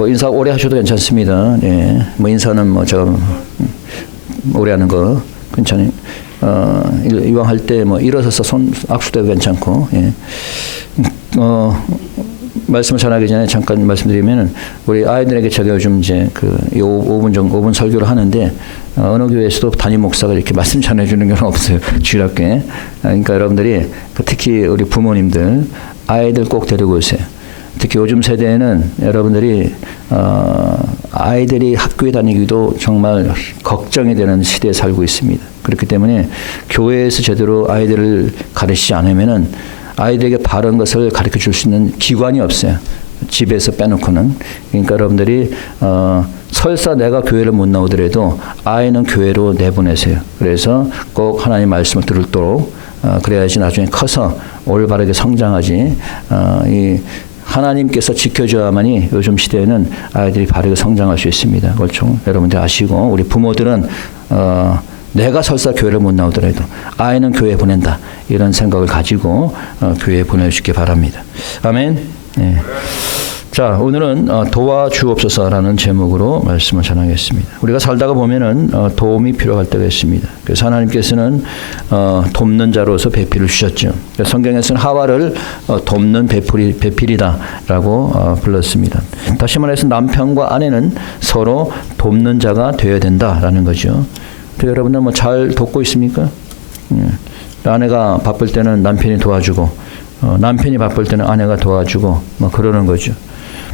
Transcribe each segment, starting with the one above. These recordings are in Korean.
뭐 인사 오래 하셔도 괜찮습니다. 예. 뭐 인사는 뭐 제가 오래 하는 거 괜찮아요. 이왕 할 때 뭐 일어서서 손 악수도 괜찮고. 예. 말씀을 전하기 전에 잠깐 말씀드리면은 우리 아이들에게 제가 요즘 이제 그 5분 설교를 하는데 어느 교회에서도 담임 목사가 이렇게 말씀 전해주는 경우는 없어요. 주일학교에. 그러니까 여러분들이 특히 우리 부모님들 아이들 꼭 데리고 오세요. 특히 요즘 세대에는 여러분들이 아이들이 학교에 다니기도 정말 걱정이 되는 시대에 살고 있습니다. 그렇기 때문에 교회에서 제대로 아이들을 가르치지 않으면은 아이들에게 바른 것을 가르쳐 줄 수 있는 기관이 없어요. 집에서 빼놓고는. 그러니까 여러분들이 설사 내가 교회를 못 나오더라도 아이는 교회로 내보내세요. 그래서 꼭 하나님 말씀을 들도록 그래야지 나중에 커서 올바르게 성장하지. 이 하나님께서 지켜줘야만이 요즘 시대에는 아이들이 바르게 성장할 수 있습니다. 그걸 좀 여러분들 아시고 우리 부모들은 내가 설사 교회를 못 나오더라도 아이는 교회에 보낸다. 이런 생각을 가지고 교회에 보내주시기 바랍니다. 아멘. 네. 자, 오늘은 도와주옵소서라는 제목으로 말씀을 전하겠습니다. 우리가 살다가 보면은 도움이 필요할 때가 있습니다. 그래서 하나님께서는 돕는 자로서 배필을 주셨죠. 성경에서는 하와를 돕는 배필이다라고 불렀습니다. 다시 말해서 남편과 아내는 서로 돕는 자가 되어야 된다라는 거죠. 여러분들 뭐 잘 돕고 있습니까? 아내가 바쁠 때는 남편이 도와주고 남편이 바쁠 때는 아내가 도와주고 뭐 그러는 거죠.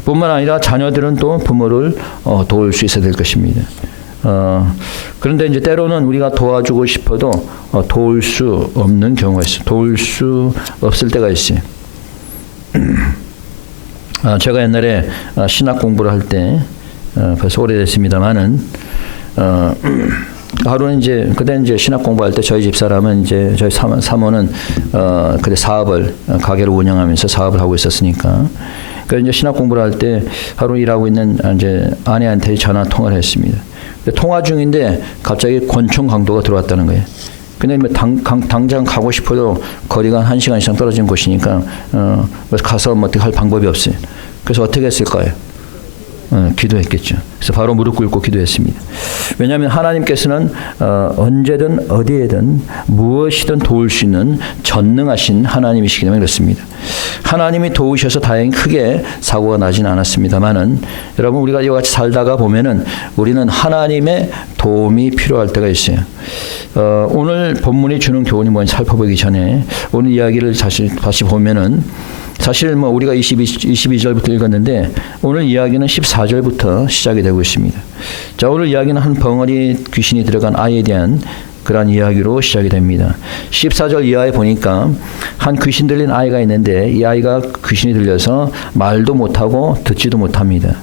뿐만 아니라 자녀들은 또 부모를 도울 수 있어야 될 것입니다. 그런데 이제 때로는 우리가 도와주고 싶어도 도울 수 없는 경우가 있어요. 도울 수 없을 때가 있어요. 제가 옛날에 신학 공부를 할 때 벌써 오래됐습니다만은 하루는 이제 그때 이제 신학 공부할 때 저희 집사람은 이제 저희 사모는 그때 사업을 가게를 운영하면서 사업을 하고 있었으니까 그래서 이제 신학 공부를 할 때 하루 일하고 있는 이제 아내한테 전화 통화를 했습니다. 통화 중인데 갑자기 권총 강도가 들어왔다는 거예요. 근데 뭐 당장 가고 싶어도 거리가 1시간 이상 떨어진 곳이니까 가서 뭐 어떻게 할 방법이 없어요. 그래서 어떻게 했을까요? 기도했겠죠. 그래서 바로 무릎 꿇고 기도했습니다. 왜냐하면 하나님께서는 언제든 어디에든 무엇이든 도울 수 있는 전능하신 하나님이시기 때문에 그렇습니다. 하나님이 도우셔서 다행히 크게 사고가 나진 않았습니다만은 여러분 우리가 이와 같이 살다가 보면은 우리는 하나님의 도움이 필요할 때가 있어요. 오늘 본문이 주는 교훈이 뭔지 살펴보기 전에 오늘 이야기를 다시 보면은 사실 뭐 우리가 22절부터 읽었는데 오늘 이야기는 14절부터 시작이 되고 있습니다. 자, 오늘 이야기는 한 벙어리 귀신이 들어간 아이에 대한 그런 이야기로 시작이 됩니다. 14절 이하에 보니까 한 귀신 들린 아이가 있는데 이 아이가 귀신이 들려서 말도 못하고 듣지도 못합니다.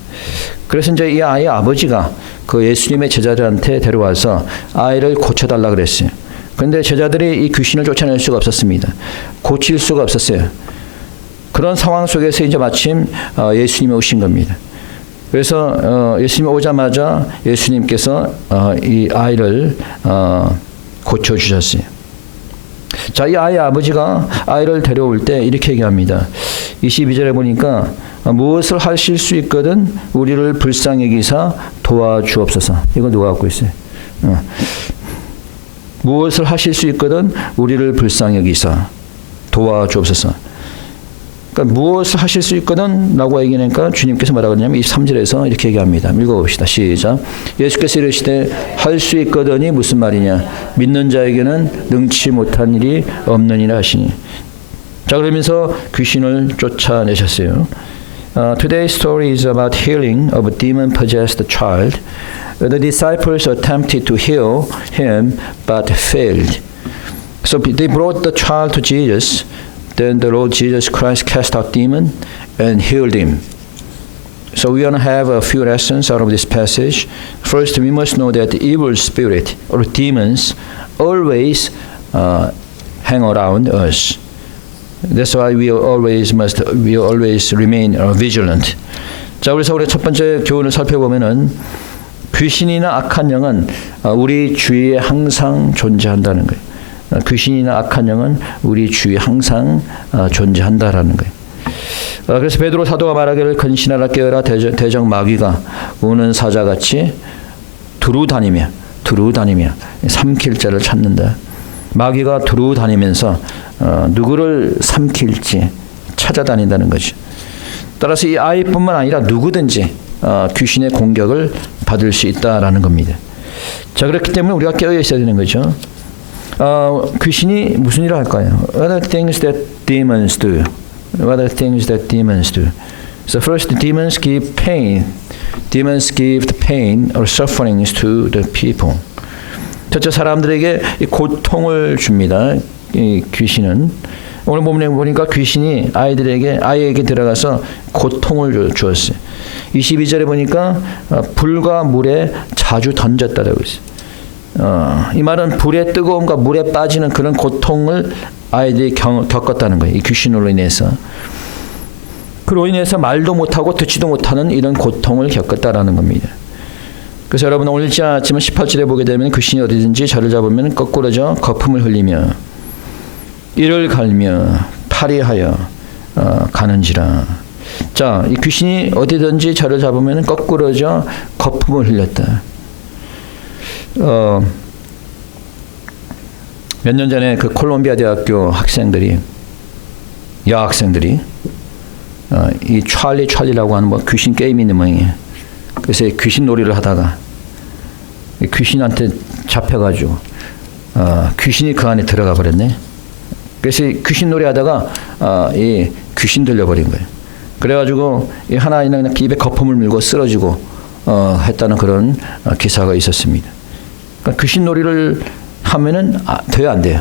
그래서 이제 이 아이의 아버지가 그 예수님의 제자들한테 데려와서 아이를 고쳐달라 그랬어요. 그런데 제자들이 이 귀신을 쫓아낼 수가 없었습니다. 고칠 수가 없었어요. 그런 상황 속에서 이제 마침 예수님이 오신 겁니다. 그래서 예수님이 오자마자 예수님께서 이 아이를 고쳐주셨어요. 자, 이 아이의 아버지가 아이를 데려올 때 이렇게 얘기합니다. 22절에 보니까 무엇을 하실 수 있거든 우리를 불쌍히 여기사 도와주옵소서. 이거 누가 갖고 있어요? 무엇을 하실 수 있거든 우리를 불쌍히 여기사 도와주옵소서. 그러니까 무엇을 하실 수 있거든 라고 얘기하니까 주님께서 뭐라고 하냐면 23절에서 이렇게 얘기합니다. 읽어봅시다. 시작. 예수께서 이르시되 할 수 있거든이 무슨 말이냐. 믿는 자에게는 능치 못한 일이 없느니라 하시니. 자, 그러면서 귀신을 쫓아내셨어요. Today's story is about healing of a demon-possessed child. The disciples attempted to heal him but failed. So they brought the child to Jesus. Then the Lord Jesus Christ cast out demon and healed him. So we want to have a few lessons out of this passage. First, we must know that the evil spirit or demons always hang around us. That's why we always remain vigilant. 자, 그래서 우리 첫 번째 교훈을 살펴보면은 귀신이나 악한 영은 우리 주위에 항상 존재한다는 거예요. 귀신이나 악한 영은 우리 주위에 항상 존재한다라는 거예요. 그래서 베드로 사도가 말하기를 근신하라 깨어라 대적 마귀가 우는 사자같이 두루 다니며 삼킬 자를 찾는다. 마귀가 두루 다니면서 누구를 삼킬지 찾아다닌다는 거죠. 따라서 이 아이뿐만 아니라 누구든지 귀신의 공격을 받을 수 있다라는 겁니다. 자, 그렇기 때문에 우리가 깨어 있어야 되는 거죠. 귀신이 무슨 일을 할까요? What are things that demons do? What are things that demons do? So first, the demons give pain. Demons give the pain or sufferings to the people. 첫째, 사람들에게 고통을 줍니다. 이 귀신은 오늘 본문에 보니까 귀신이 아이에게 들어가서 고통을 주었어요. 22절에 보니까 불과 물에 자주 던졌다라고 했어요. 이 말은 불의 뜨거움과 물에 빠지는 그런 고통을 아이들이 겪었다는 거예요. 이 귀신으로 인해서. 그로 인해서 말도 못하고 듣지도 못하는 이런 고통을 겪었다라는 겁니다. 그래서 여러분 오늘 읽지 않았지만 18절에 보게 되면 귀신이 어디든지 저를 잡으면 거꾸러져 거품을 흘리며 이를 갈며 파리하여 가는지라. 자, 이 귀신이 어디든지 저를 잡으면 거꾸러져 거품을 흘렸다. 몇 년 전에 그 콜롬비아 대학교 여학생들이 이 찰리라고 하는 뭐 귀신 게임이 있는 모양이에요. 그래서 귀신 놀이를 하다가 귀신한테 잡혀가지고 귀신이 그 안에 들어가 버렸네. 그래서 귀신 놀이 하다가 이 귀신 들려버린 거예요. 그래가지고 하나는 입에 거품을 물고 쓰러지고 했다는 그런 기사가 있었습니다. 그러니까 귀신 놀이를 하면은 돼요, 안 돼요?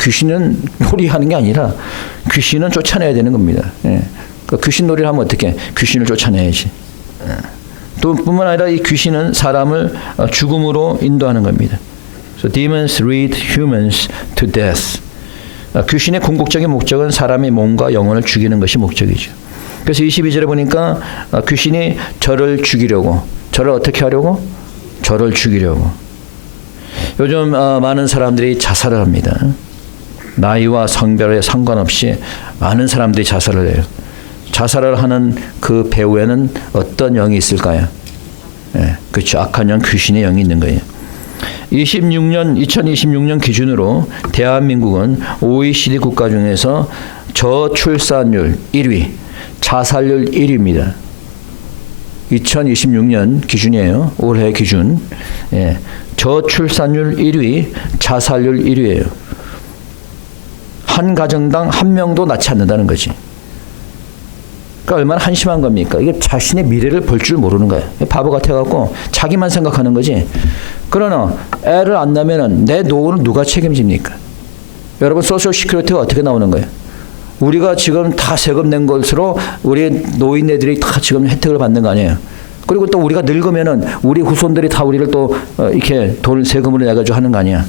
귀신은 놀이하는 게 아니라 귀신은 쫓아내야 되는 겁니다. 예. 그러니까 귀신 놀이를 하면 어떻게? 귀신을 쫓아내야지. 또 뿐만 아니라 이 귀신은 사람을 죽음으로 인도하는 겁니다. So demons lead humans to death. 귀신의 궁극적인 목적은 사람의 몸과 영혼을 죽이는 것이 목적이죠. 그래서 22절에 보니까 귀신이 저를 죽이려고, 저를 어떻게 하려고? 저를 죽이려고. 요즘 많은 사람들이 자살을 합니다. 나이와 성별에 상관없이 많은 사람들이 자살을 해요. 자살을 하는 그 배후에는 어떤 영이 있을까요? 예, 그렇죠. 악한 영, 귀신의 영이 있는 거예요. 2026년 기준으로 대한민국은 OECD 국가 중에서 저출산율 1위, 자살률 1위입니다. 2026년 기준이에요. 올해 기준. 예, 저출산율 1위, 자살률 1위예요. 한 가정당 한 명도 낳지 않는다는 거지. 그러니까 얼마나 한심한 겁니까? 이게 자신의 미래를 볼 줄 모르는 거예요. 바보 같아갖고 자기만 생각하는 거지. 그러나 애를 안 낳으면 내 노후는 누가 책임집니까? 여러분 소셜 시큐리티가 어떻게 나오는 거예요? 우리가 지금 다 세금 낸 것으로 우리 노인네들이 다 지금 혜택을 받는 거 아니에요? 그리고 또 우리가 늙으면은 우리 후손들이 다 우리를 또 이렇게 돈 세금으로 내가지고 하는 거 아니야?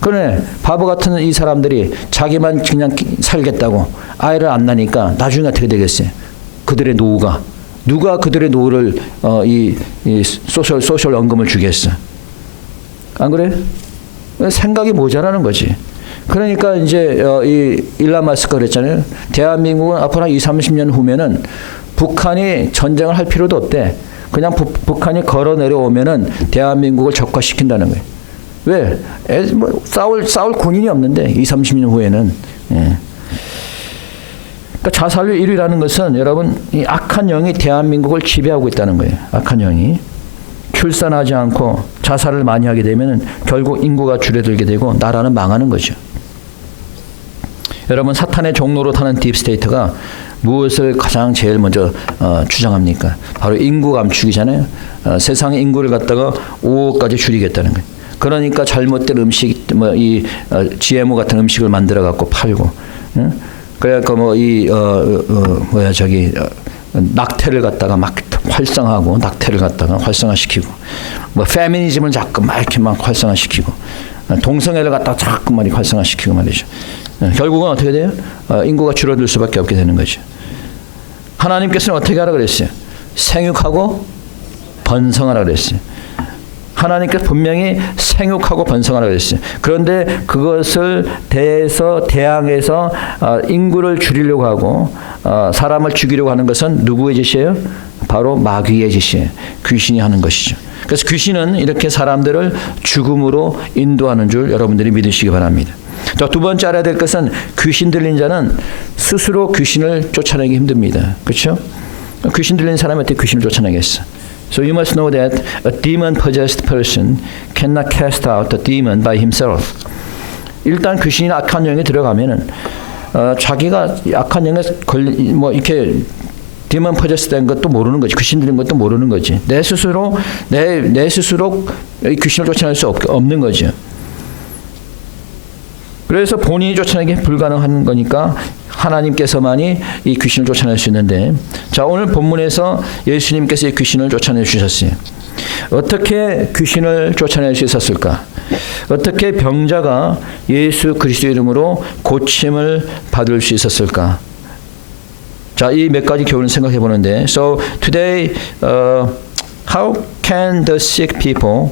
그러네. 바보 같은 이 사람들이 자기만 그냥 살겠다고 아이를 안 낳으니까 나중에 어떻게 되겠어요? 그들의 노후가 누가 그들의 노후를 이 소셜 연금을 주겠어? 안 그래? 생각이 모자라는 거지. 그러니까 이제 이 일론 머스크가 그랬잖아요. 대한민국은 앞으로 한 20-30년 후면은 북한이 전쟁을 할 필요도 없대. 그냥 북한이 걸어 내려오면은 대한민국을 적화시킨다는 거예요. 왜? 뭐 싸울 군인이 없는데 20-30년 후에는. 예. 그러니까 자살률 1위라는 것은 여러분 이 악한 영이 대한민국을 지배하고 있다는 거예요. 악한 영이 출산하지 않고 자살을 많이 하게 되면 결국 인구가 줄어들게 되고 나라는 망하는 거죠. 여러분 사탄의 종로로 타는 딥스테이트가 무엇을 가장 제일 먼저 주장합니까? 바로 인구 감축이잖아요. 세상의 인구를 갖다가 5억까지 줄이겠다는 거예요. 그러니까 잘못된 음식, 이 GMO 같은 음식을 만들어 갖고 팔고, 그래갖고 낙태를 갖다가 막 활성화하고, 낙태를 갖다가 활성화시키고, 페미니즘을 자꾸 막 이렇게 막 활성화시키고, 동성애를 갖다가 자꾸 막 활성화시키고 말이죠. 결국은 어떻게 돼요? 인구가 줄어들 수밖에 없게 되는 거죠. 하나님께서는 어떻게 하라 그랬어요? 생육하고 번성하라 그랬어요. 하나님께서 분명히 생육하고 번성하라 그랬어요. 그런데 그것을 대항해서 인구를 줄이려고 하고 사람을 죽이려고 하는 것은 누구의 짓이에요? 바로 마귀의 짓이에요. 귀신이 하는 것이죠. 그래서 귀신은 이렇게 사람들을 죽음으로 인도하는 줄 여러분들이 믿으시기 바랍니다. 두 번째 알아야 될 것은 귀신 들린 자는 스스로 귀신을 쫓아내기 힘듭니다. 그렇죠? 귀신 들린 사람이 어떻게 귀신을 쫓아내겠어? So you must know that a demon-possessed person cannot cast out the demon by himself. 일단 귀신이나 악한 영이 들어가면은 자기가 악한 영에 이렇게 디몬 포제스 된 것도 모르는 거지. 귀신 들린 것도 모르는 거지. 내 스스로 귀신을 쫓아낼 수 없는 거죠. 그래서 본인이 쫓아내기 불가능한 거니까 하나님께서만이 이 귀신을 쫓아낼 수 있는데, 자, 오늘 본문에서 예수님께서 이 귀신을 쫓아내 주셨어요. 어떻게 귀신을 쫓아낼 수 있었을까? 어떻게 병자가 예수 그리스도 이름으로 고침을 받을 수 있었을까? 자, 이 몇 가지 교훈을 생각해 보는데, so today, how can the sick people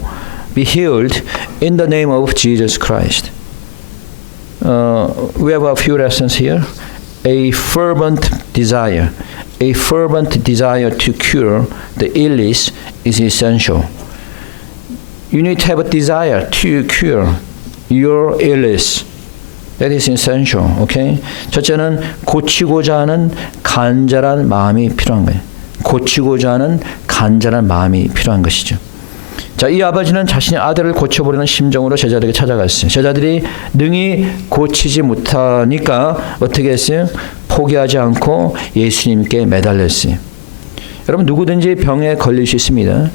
be healed in the name of Jesus Christ? We have a few lessons here. A fervent desire to cure the illness is essential. You need to have a desire to cure your illness. That is essential. Okay? 첫째는 고치고자 하는 간절한 마음이 필요한 거예요. 고치고자 하는 간절한 마음이 필요한 것이죠. 자, 이 아버지는 자신의 아들을 고쳐보려는 심정으로 제자들에게 찾아갔어요. 제자들이 능히 고치지 못하니까 어떻게 했어요? 포기하지 않고 예수님께 매달렸어요. 여러분, 누구든지 병에 걸릴 수 있습니다.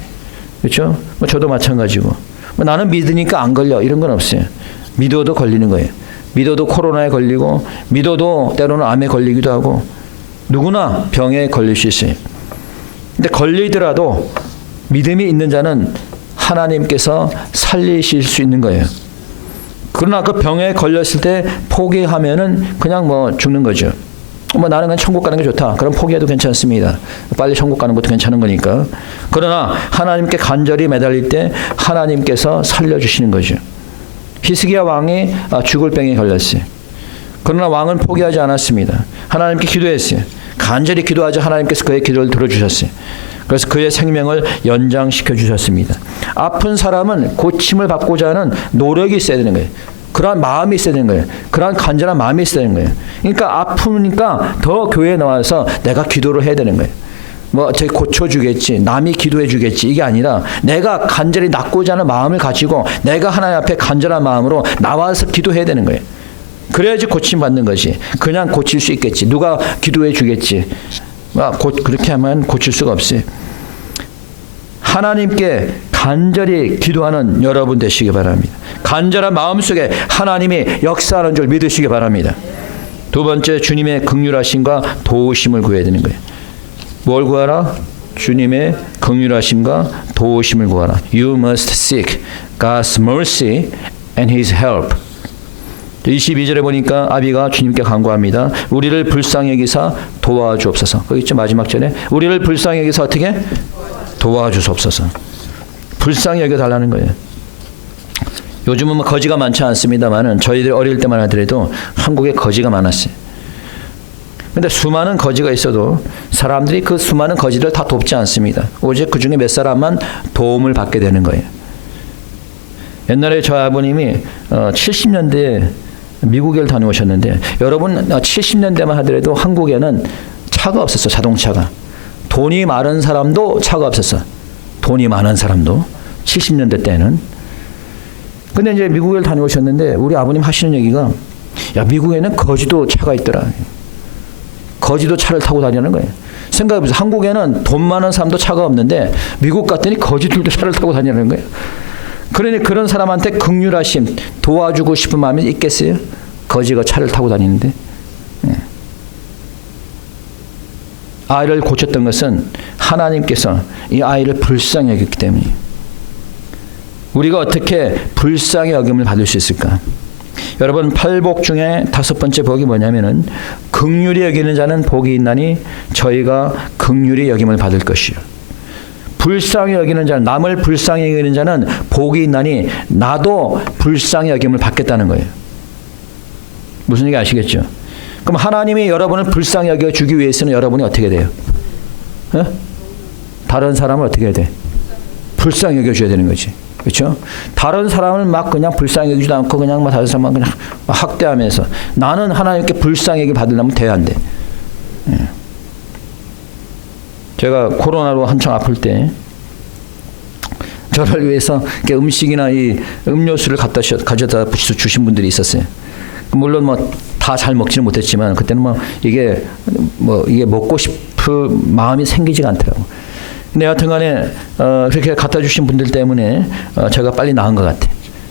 그렇죠? 저도 마찬가지고. 나는 믿으니까 안 걸려, 이런 건 없어요. 믿어도 걸리는 거예요. 믿어도 코로나에 걸리고, 믿어도 때로는 암에 걸리기도 하고, 누구나 병에 걸릴 수 있어요. 근데 걸리더라도 믿음이 있는 자는 하나님께서 살리실 수 있는 거예요. 그러나 그 병에 걸렸을 때 포기하면은 그냥 죽는 거죠. 나는 그냥 천국 가는 게 좋다. 그럼 포기해도 괜찮습니다. 빨리 천국 가는 것도 괜찮은 거니까. 그러나 하나님께 간절히 매달릴 때 하나님께서 살려주시는 거죠. 히스기야 왕이 죽을 병에 걸렸어요. 그러나 왕은 포기하지 않았습니다. 하나님께 기도했어요. 간절히 기도하자 하나님께서 그의 기도를 들어주셨어요. 그래서 그의 생명을 연장시켜 주셨습니다. 아픈 사람은 고침을 받고자 하는 노력이 있어야 되는 거예요. 그러한 마음이 있어야 되는 거예요. 그러한 간절한 마음이 있어야 되는 거예요. 그러니까 아프니까 더 교회에 나와서 내가 기도를 해야 되는 거예요. 저기 고쳐주겠지, 남이 기도해 주겠지, 이게 아니라 내가 간절히 낫고자 하는 마음을 가지고 내가 하나님 앞에 간절한 마음으로 나와서 기도해야 되는 거예요. 그래야지 고침 받는 거지. 그냥 고칠 수 있겠지, 누가 기도해 주겠지, 그렇게 하면 고칠 수가 없어요. 하나님께 간절히 기도하는 여러분 되시기 바랍니다. 간절한 마음속에 하나님이 역사하는 줄 믿으시기 바랍니다. 두 번째, 주님의 긍휼하심과 도우심을 구해야 되는 거예요. 뭘 구하라? 주님의 긍휼하심과 도우심을 구하라. You must seek God's mercy and His help. 22절에 보니까 아비가 주님께 간구합니다. 우리를 불쌍히 여기사 도와주옵소서. 거기 있죠, 마지막 절에. 우리를 불쌍히 여기사 어떻게? 도와주옵소서. 불쌍히 여겨달라는 거예요. 요즘은 거지가 많지 않습니다만은 저희들 어릴 때만 하더라도 한국에 거지가 많았어요. 근데 수많은 거지가 있어도 사람들이 그 수많은 거지를 다 돕지 않습니다. 오직 그 중에 몇 사람만 도움을 받게 되는 거예요. 옛날에 저희 아버님이 70년대에 미국에 다녀오셨는데, 여러분 70년대만 하더라도 한국에는 차가 없었어. 자동차가. 돈이 많은 사람도 차가 없었어. 돈이 많은 사람도 70년대 때는. 근데 이제 미국에 다녀오셨는데 우리 아버님 하시는 얘기가, 야, 미국에는 거지도 차가 있더라. 거지도 차를 타고 다니는 거예요. 생각해보세요. 한국에는 돈 많은 사람도 차가 없는데 미국 갔더니 거지들도 차를 타고 다니는 거예요. 그러니 그런 사람한테 긍휼하심, 도와주고 싶은 마음이 있겠어요? 거지가 차를 타고 다니는데. 아이를 고쳤던 것은 하나님께서 이 아이를 불쌍히 여겼기 때문이에요. 우리가 어떻게 불쌍히 여김을 받을 수 있을까? 여러분, 8복 중에 5번째 복이 뭐냐면은, 긍휼히 여기는 자는 복이 있나니 저희가 긍휼히 여김을 받을 것이요. 불쌍히 여기는 자는, 남을 불쌍히 여기는 자는 복이 있나니 나도 불쌍히 여김을 받겠다는 거예요. 무슨 얘기 아시겠죠? 그럼 하나님이 여러분을 불쌍히 여겨주기 위해서는 여러분이 어떻게 돼요? 다른 사람을 어떻게 해야 돼? 불쌍히 여겨줘야 되는 거지. 그렇죠? 다른 사람을 막 그냥 불쌍히 여기지도 않고 그냥 막 다른 사람만 그냥 학대하면서 나는 하나님께 불쌍히 여김을 받으려면 돼야 안 돼. 제가 코로나로 한창 아플 때 저를 위해서 음식이나 이 음료수를 가져다 주신 분들이 있었어요. 물론 뭐 다 잘 먹지는 못했지만 그때는 이게 먹고 싶은 마음이 생기지가 않더라고. 근데 여하튼간에 그렇게 갖다 주신 분들 때문에 제가 빨리 나은 것 같아.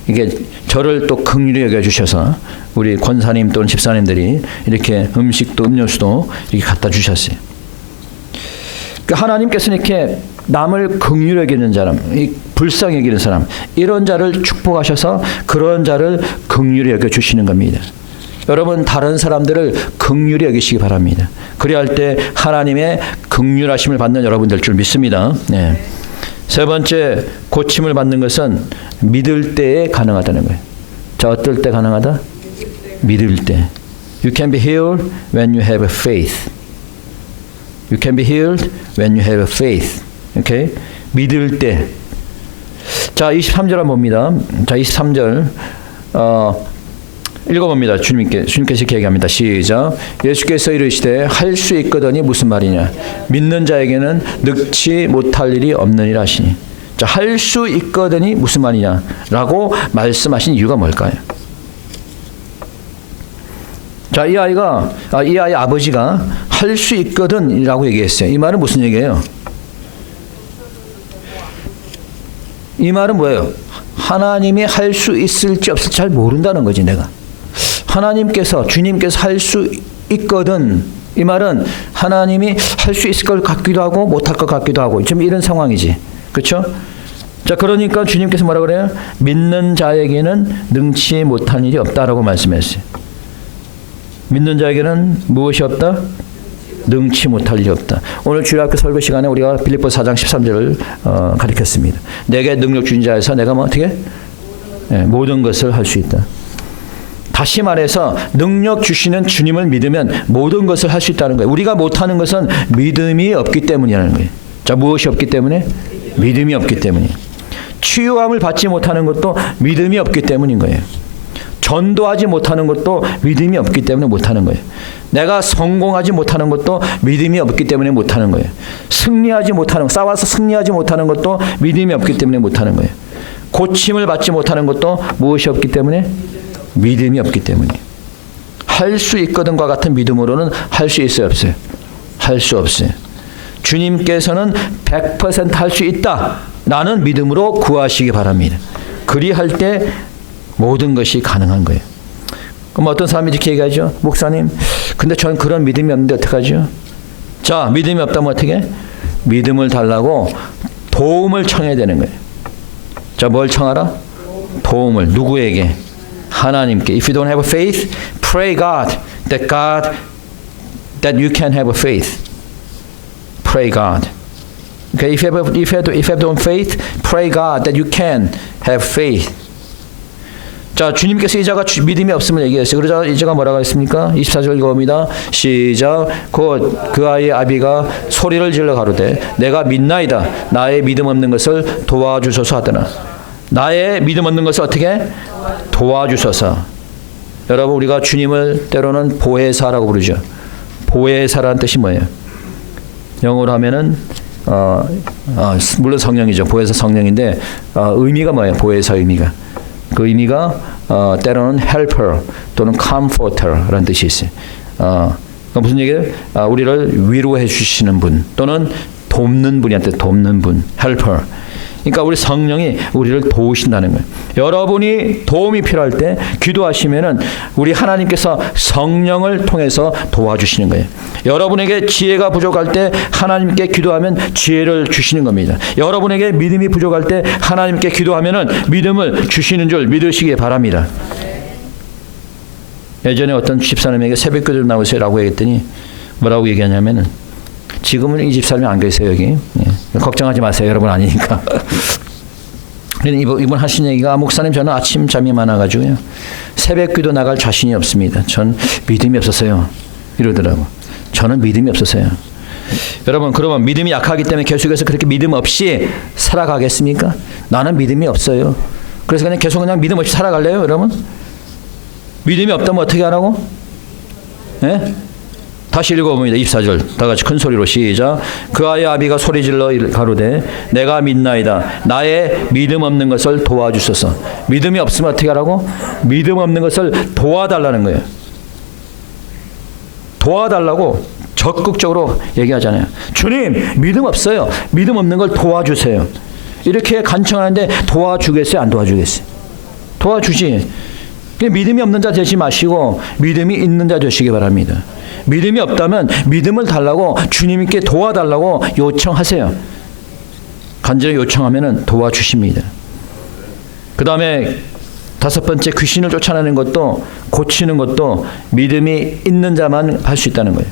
이게 저를 또 긍휼히 여겨주셔서 우리 권사님 또는 집사님들이 이렇게 음식도 음료수도 이렇게 갖다 주셨어요. 하나님께서는 이렇게 남을 긍휼히 여기는 사람, 불쌍히 여기는 사람, 이런 자를 축복하셔서 그런 자를 긍휼히 여겨주시는 겁니다. 여러분 다른 사람들을 긍휼히 여기시기 바랍니다. 그래야 할 때 하나님의 긍휼하심을 받는 여러분들 줄 믿습니다. 네. 세 번째, 고침을 받는 것은 믿을 때에 가능하다는 거예요. 자, 어떨 때 가능하다? 믿을 때. You can be healed when you have faith. You can be healed when you have faith. Okay? 믿을 때. 자, 23절 한번 봅니다. 자, 23절. 읽어봅니다. 주님께서 이렇게 얘기합니다. 시작. 예수께서 이르시되 할 수 있거든이 무슨 말이냐? 믿는 자에게는 늙지 못할 일이 없느니라 하시니. 자, 할 수 있거든이 무슨 말이냐? 라고 말씀하신 이유가 뭘까요? 자, 이 아이 아버지가 할 수 있거든이라고 얘기했어요. 이 말은 무슨 얘기예요? 이 말은 뭐예요? 하나님이 할 수 있을지 없을지 잘 모른다는 거지, 내가. 주님께서 할 수 있거든. 이 말은 하나님이 할 수 있을 것 같기도 하고 못할 것 같기도 하고 좀 이런 상황이지. 그렇죠? 자, 그러니까 주님께서 뭐라 그래요? 믿는 자에게는 능치 못한 일이 없다라고 말씀했어요. 믿는 자에게는 무엇이 없다? 능치 못할 일이 없다. 오늘 주일학교 설교 시간에 우리가 빌립보서 4장 13절을 가르쳤습니다. 내게 능력 주신 자에서 내가 어떻게? 모든 것을 할 수 있다. 다시 말해서 능력 주시는 주님을 믿으면 모든 것을 할 수 있다는 거예요. 우리가 못하는 것은 믿음이 없기 때문이라는 거예요. 자, 무엇이 없기 때문에? 믿음이 없기 때문이에요. 치유함을 받지 못하는 것도 믿음이 없기 때문인 거예요. 전도하지 못하는 것도 믿음이 없기 때문에 못하는 거예요. 내가 성공하지 못하는 것도 믿음이 없기 때문에 못하는 거예요. 싸워서 승리하지 못하는 것도 믿음이 없기 때문에 못하는 거예요. 고침을 받지 못하는 것도 무엇이 없기 때문에? 믿음이 없기 때문에. 할 수 있거든과 같은 믿음으로는 할 수 있어요, 없어요? 할 수 없어요. 주님께서는 100% 할 수 있다. 나는 믿음으로 구하시기 바랍니다. 그리할 때 모든 것이 가능한 거예요. 그럼 어떤 사람이 이렇게 얘기하죠? 목사님, 근데 전 그런 믿음이 없는데 어떡하죠? 자, 믿음이 없다면 어떻게? 믿음을 달라고 도움을 청해야 되는 거예요. 자, 뭘 청하라? 도움을. 누구에게? 하나님께. If you don't have faith, pray God that you can have faith. Pray God. Okay, if you have no faith, pray God that you can have faith. 자, 주님께서 이 자가 믿음이 없음을 얘기했어요. 그러자 이 자가 뭐라고 했습니까? 24절 읽어봅니다. 시작. 곧 그 아이의 아비가 소리를 질러 가로되 내가 믿나이다. 나의 믿음 없는 것을 도와주소서 하더라. 나의 믿음 없는 것을 어떻게? 도와주소서. 여러분, 우리가 주님을 때로는 보혜사라고 부르죠. 보혜사라는 뜻이 뭐예요? 영어로 하면은 물론 성령이죠. 보혜사 성령인데 의미가 뭐예요? 보혜사 의미가. 그 의미가 때로는 helper 또는 comforter라는 뜻이 있어요. 무슨 얘기예요? 우리를 위로해 주시는 분 또는 돕는 분한테 돕는 분, helper. 그러니까 우리 성령이 우리를 도우신다는 거예요. 여러분이 도움이 필요할 때 기도하시면은 우리 하나님께서 성령을 통해서 도와주시는 거예요. 여러분에게 지혜가 부족할 때 하나님께 기도하면 지혜를 주시는 겁니다. 여러분에게 믿음이 부족할 때 하나님께 기도하면은 믿음을 주시는 줄 믿으시기 바랍니다. 예전에 어떤 집사님에게 새벽기도 나오세요라고 얘기했더니 뭐라고 얘기하냐면은 지금은 이 집사람이 안 계세요, 여기. 예. 걱정하지 마세요. 여러분 아니니까. 이분 하신 얘기가 목사님 저는 아침 잠이 많아가지고요. 새벽기도 나갈 자신이 없습니다. 전 믿음이 없었어요. 이러더라고. 저는 믿음이 없었어요. 여러분, 그러면 믿음이 약하기 때문에 계속해서 그렇게 믿음 없이 살아가겠습니까? 나는 믿음이 없어요. 그래서 그냥 계속 그냥 믿음 없이 살아갈래요, 여러분? 믿음이 없다면 어떻게 하라고? 예? 다시 읽어봅니다. 24절 다 같이 큰 소리로 시작. 그 아이 아비가 소리질러 가로되 내가 믿나이다. 나의 믿음 없는 것을 도와주소서. 믿음이 없으면 어떻게 하라고? 믿음 없는 것을 도와달라는 거예요. 도와달라고 적극적으로 얘기하잖아요. 주님, 믿음 없어요. 믿음 없는 걸 도와주세요. 이렇게 간청하는데 도와주겠어요? 안 도와주겠어요? 도와주지. 믿음이 없는 자 되지 마시고 믿음이 있는 자 되시기 바랍니다. 믿음이 없다면 믿음을 달라고 주님께 도와달라고 요청하세요. 간절히 요청하면 도와주십니다. 그 다음에 5번째, 귀신을 쫓아내는 것도 고치는 것도 믿음이 있는 자만 할 수 있다는 거예요.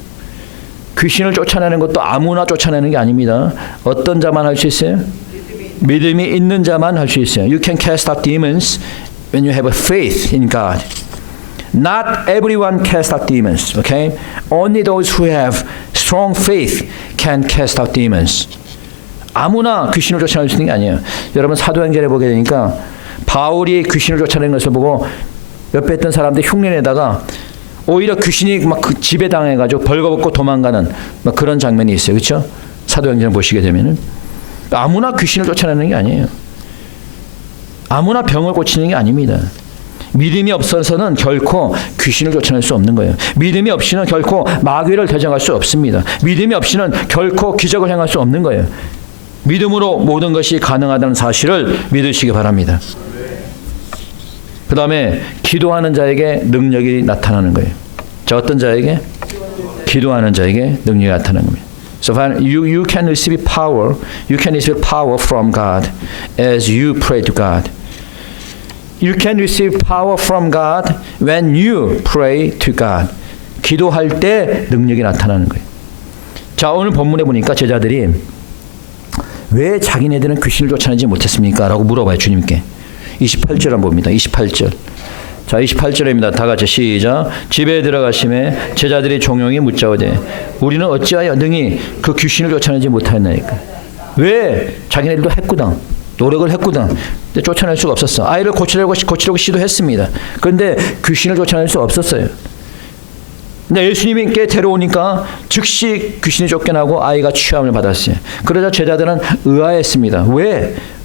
귀신을 쫓아내는 것도 아무나 쫓아내는 게 아닙니다. 어떤 자만 할 수 있어요? 믿음이 있는 자만 할 수 있어요. You can cast out demons when you have a faith in God. Not everyone cast out demons, okay? Only those who have strong faith can cast out demons. 아무나 귀신을 쫓아낼 수 있는 게 아니에요. 여러분, 사도행전에 보게 되니까 바울이 귀신을 쫓아내는 것을 보고 옆에 있던 사람들 흉내내다가 오히려 귀신이 막 그 지배당해가지고 벌거벗고 도망가는 막 그런 장면이 있어요. 그렇죠? 사도행전을 보시게 되면은 아무나 귀신을 쫓아내는 게 아니에요. 아무나 병을 고치는 게 아닙니다. 믿음이 없어서는 결코 귀신을 쫓아낼 수 없는 거예요. 믿음이 없이는 결코 마귀를 대적할 수 없습니다. 믿음이 없이는 결코 기적을 행할 수 없는 거예요. 믿음으로 모든 것이 가능하다는 사실을 믿으시기 바랍니다. 그 다음에 기도하는 자에게 능력이 나타나는 거예요. 자, 어떤 자에게? 기도하는 자에게 능력이 나타나는 겁니다. So you can receive power. You can receive power from God as you pray to God. You can receive power from God when you pray to God. 기도할 때 능력이 나타나는 거예요. 자, 오늘 본문에 보니까 제자들이 왜 자기네들은 귀신을 쫓아내지 못했습니까? 라고 물어봐요, 주님께. 28절 한번 봅니다. 28절. 자, 28절입니다. 다 같이 시작. 집에 들어가심에 제자들이 종용이 묻자오되 우리는 어찌하여 능히 그 귀신을 쫓아내지 못하였나이까? 왜? 자기네들도 했구당. 노력을 했구당. 근데 쫓아낼 수가 없었어. 아이를 고치려고 시도했습니다. 그런데 귀신을 쫓아낼 수 없었어요. 근데 예수님께 데려오니까 즉시 귀신이 쫓겨나고 아이가 취함을 받았어요. 그러자 제자들은 의아했습니다.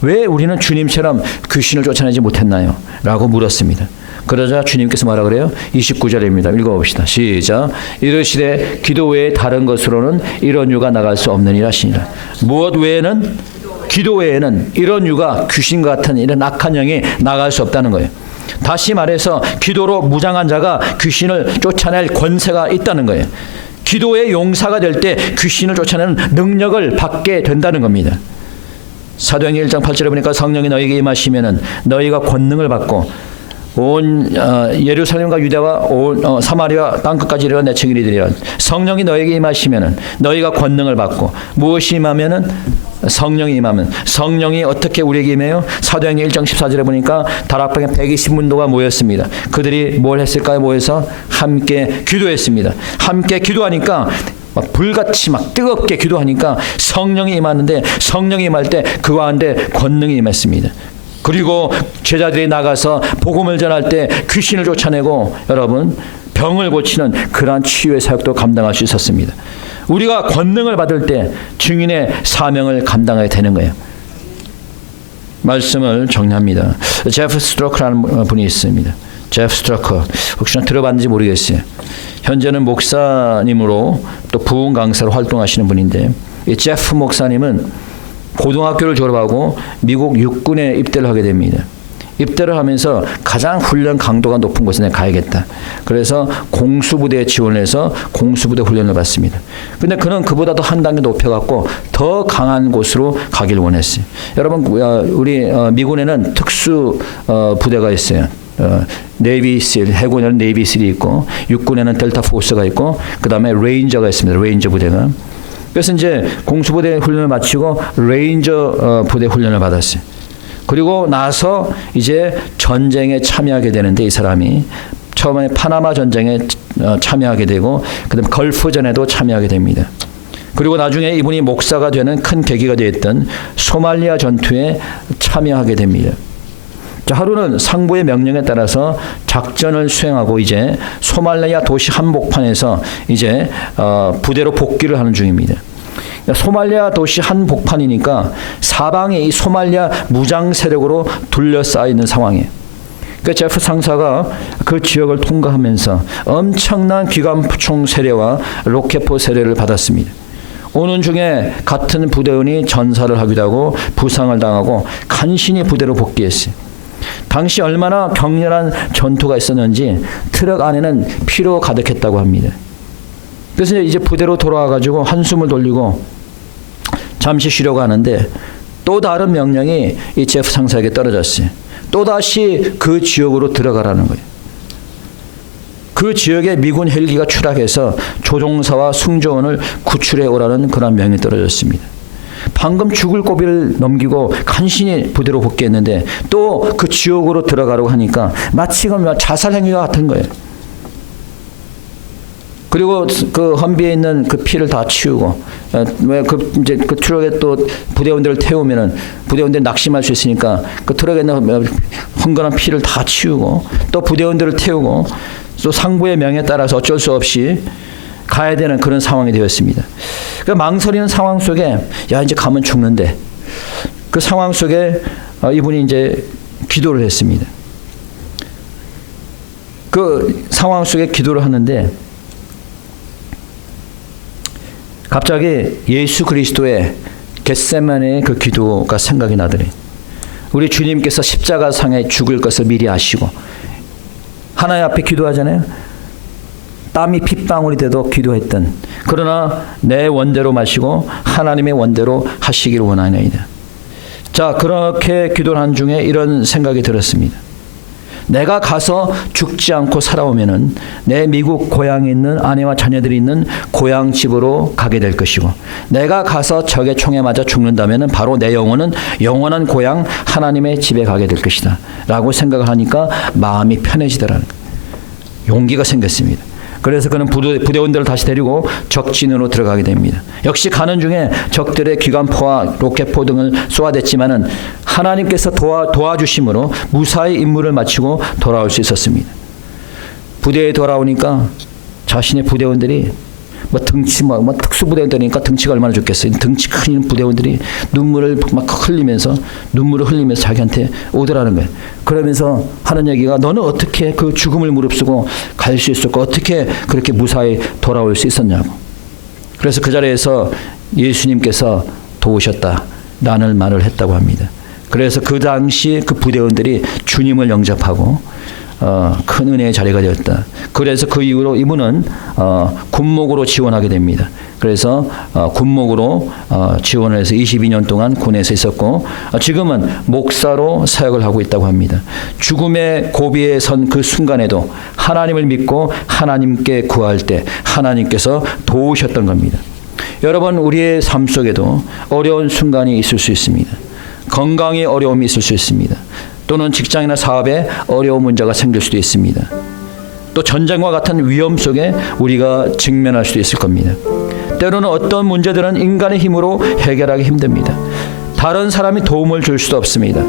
왜 우리는 주님처럼 귀신을 쫓아내지 못했나요? 라고 물었습니다. 그러자 주님께서 뭐라 그래요? 29절입니다. 읽어봅시다. 시작. 이르시되 기도 외에 다른 것으로는 이런 유가 나갈 수 없느니라 하시니라. 무엇 외에는? 기도 외에는 이런 유가 귀신 같은 이런 악한 영이 나갈 수 없다는 거예요. 다시 말해서 기도로 무장한 자가 귀신을 쫓아낼 권세가 있다는 거예요. 기도의 용사가 될 때 귀신을 쫓아내는 능력을 받게 된다는 겁니다. 사도행전 1장 8절에 보니까 성령이 너희에게 임하시면은 너희가 권능을 받고 온 예루살렘과 유대와 온 사마리아 땅끝까지 이르러 내 증인이 되리라. 성령이 너희에게 임하시면은 너희가 권능을 받고 무엇이 임하면은 성령이 임하면 성령이 어떻게 우리에게 임해요? 사도행전 1장 14절에 보니까 다락방에 120문도가 모였습니다. 그들이 뭘 했을까요? 모여서 함께 기도했습니다. 함께 기도하니까 막 불같이 막 뜨겁게 기도하니까 성령이 임하는데 성령이 임할 때 그 가운데 권능이 임했습니다. 그리고 제자들이 나가서 복음을 전할 때 귀신을 쫓아내고 여러분 병을 고치는 그러한 치유의 사역도 감당할 수 있었습니다. 우리가 권능을 받을 때 증인의 사명을 감당하게 되는 거예요. 말씀을 정리합니다. 제프 스트로커라는 분이 있습니다. 제프 스트로커 혹시나 들어봤는지 모르겠어요. 현재는 목사님으로 또 부흥 강사로 활동하시는 분인데 이 제프 목사님은 고등학교를 졸업하고 미국 육군에 입대를 하게 됩니다. 입대를 하면서 가장 훈련 강도가 높은 곳에 가야겠다. 그래서 공수부대에 지원해서 공수부대 훈련을 받습니다. 근데 그는 그보다도 한 단계 높여갖고 더 강한 곳으로 가길 원했어요. 여러분, 우리 미군에는 특수 부대가 있어요. 네이비실, 해군에는 네이비실이 있고 육군에는 델타 포스가 있고 그 다음에 레인저가 있습니다. 레인저 부대가. 그래서 이제 공수부대 훈련을 마치고 레인저 부대 훈련을 받았어요. 그리고 나서 이제 전쟁에 참여하게 되는데 이 사람이 처음에 파나마 전쟁에 참여하게 되고 그다음에 걸프전에도 참여하게 됩니다. 그리고 나중에 이분이 목사가 되는 큰 계기가 되었던 소말리아 전투에 참여하게 됩니다. 자, 하루는 상부의 명령에 따라서 작전을 수행하고 이제 소말리아 도시 한복판에서 이제 부대로 복귀를 하는 중입니다. 소말리아 도시 한복판이니까 사방에 이 소말리아 무장 세력으로 둘러싸여 있는 상황이에요. 그러니까 제프 상사가 그 지역을 통과하면서 엄청난 기관총 세례와 로켓포 세례를 받았습니다. 오는 중에 같은 부대원이 전사를 하기도 하고 부상을 당하고 간신히 부대로 복귀했어요. 당시 얼마나 격렬한 전투가 있었는지 트럭 안에는 피로 가득했다고 합니다. 그래서 이제 부대로 돌아와가지고 한숨을 돌리고 잠시 쉬려고 하는데 또 다른 명령이 이 제프 상사에게 떨어졌어요. 또다시 그 지역으로 들어가라는 거예요. 그 지역에 미군 헬기가 추락해서 조종사와 승조원을 구출해 오라는 그런 명이 떨어졌습니다. 방금 죽을 고비를 넘기고 간신히 부대로 복귀했는데 또 그 지옥으로 들어가려고 하니까 마치 자살 행위와 같은 거예요. 그리고 그 험비에 있는 그 피를 다 치우고 왜 이제 그 트럭에 또 부대원들을 태우면은 부대원들이 낙심할 수 있으니까 그 트럭에 있는 흥건한 피를 다 치우고 또 부대원들을 태우고 또 상부의 명에 따라서 어쩔 수 없이 가야 되는 그런 상황이 되었습니다. 그 망설이는 상황 속에 야 이제 가면 죽는데 그 상황 속에 이분이 이제 기도를 했습니다. 그 상황 속에 기도를 하는데 갑자기 예수 그리스도의 겟세마네의 그 기도가 생각이 나더니 우리 주님께서 십자가상에 죽을 것을 미리 아시고 하나님 앞에 기도하잖아요. 땀이 핏방울이 돼도 기도했던 그러나 내 원대로 마시고 하나님의 원대로 하시기를 원하나이다. 자, 그렇게 기도를 한 중에 이런 생각이 들었습니다. 내가 가서 죽지 않고 살아오면은 내 미국 고향에 있는 아내와 자녀들이 있는 고향 집으로 가게 될 것이고 내가 가서 적의 총에 맞아 죽는다면은 바로 내 영혼은 영원한 고향 하나님의 집에 가게 될 것이다 라고 생각을 하니까 마음이 편해지더라는 거예요. 용기가 생겼습니다. 그래서 그는 부대원들을 다시 데리고 적진으로 들어가게 됩니다. 역시 가는 중에 적들의 기관포와 로켓포 등을 쏘아댔지만은 하나님께서 도와주심으로 무사히 임무를 마치고 돌아올 수 있었습니다. 부대에 돌아오니까 자신의 부대원들이 등치 특수부대원들이니까 등치가 얼마나 좋겠어요. 등치 큰 부대원들이 눈물을 흘리면서 자기한테 오더라는 거예요. 그러면서 하는 얘기가 너는 어떻게 그 죽음을 무릅쓰고 갈 수 있었고 어떻게 그렇게 무사히 돌아올 수 있었냐고. 그래서 그 자리에서 예수님께서 도우셨다라는 말을 했다고 합니다. 그래서 그 당시 그 부대원들이 주님을 영접하고 큰 은혜의 자리가 되었다. 그래서 그 이후로 이분은 군목으로 지원하게 됩니다. 그래서 군목으로 지원을 해서 22년 동안 군에서 있었고 지금은 목사로 사역을 하고 있다고 합니다. 죽음의 고비에 선 그 순간에도 하나님을 믿고 하나님께 구할 때 하나님께서 도우셨던 겁니다. 여러분 우리의 삶 속에도 어려운 순간이 있을 수 있습니다. 건강에 어려움이 있을 수 있습니다. 또는 직장이나 사업에 어려운 문제가 생길 수도 있습니다. 또 전쟁과 같은 위험 속에 우리가 직면할 수도 있을 겁니다. 때로는 어떤 문제들은 인간의 힘으로 해결하기 힘듭니다. 다른 사람이 도움을 줄 수도 없습니다.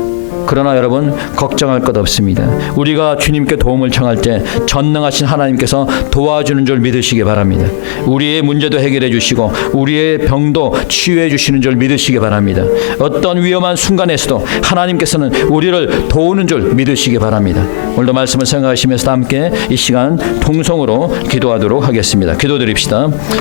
그러나 여러분 걱정할 것 없습니다. 우리가 주님께 도움을 청할 때 전능하신 하나님께서 도와주는 줄 믿으시기 바랍니다. 우리의 문제도 해결해 주시고 우리의 병도 치유해 주시는 줄 믿으시기 바랍니다. 어떤 위험한 순간에서도 하나님께서는 우리를 도우는 줄 믿으시기 바랍니다. 오늘도 말씀을 생각하시면서 함께 이 시간 통성으로 기도하도록 하겠습니다. 기도드립시다.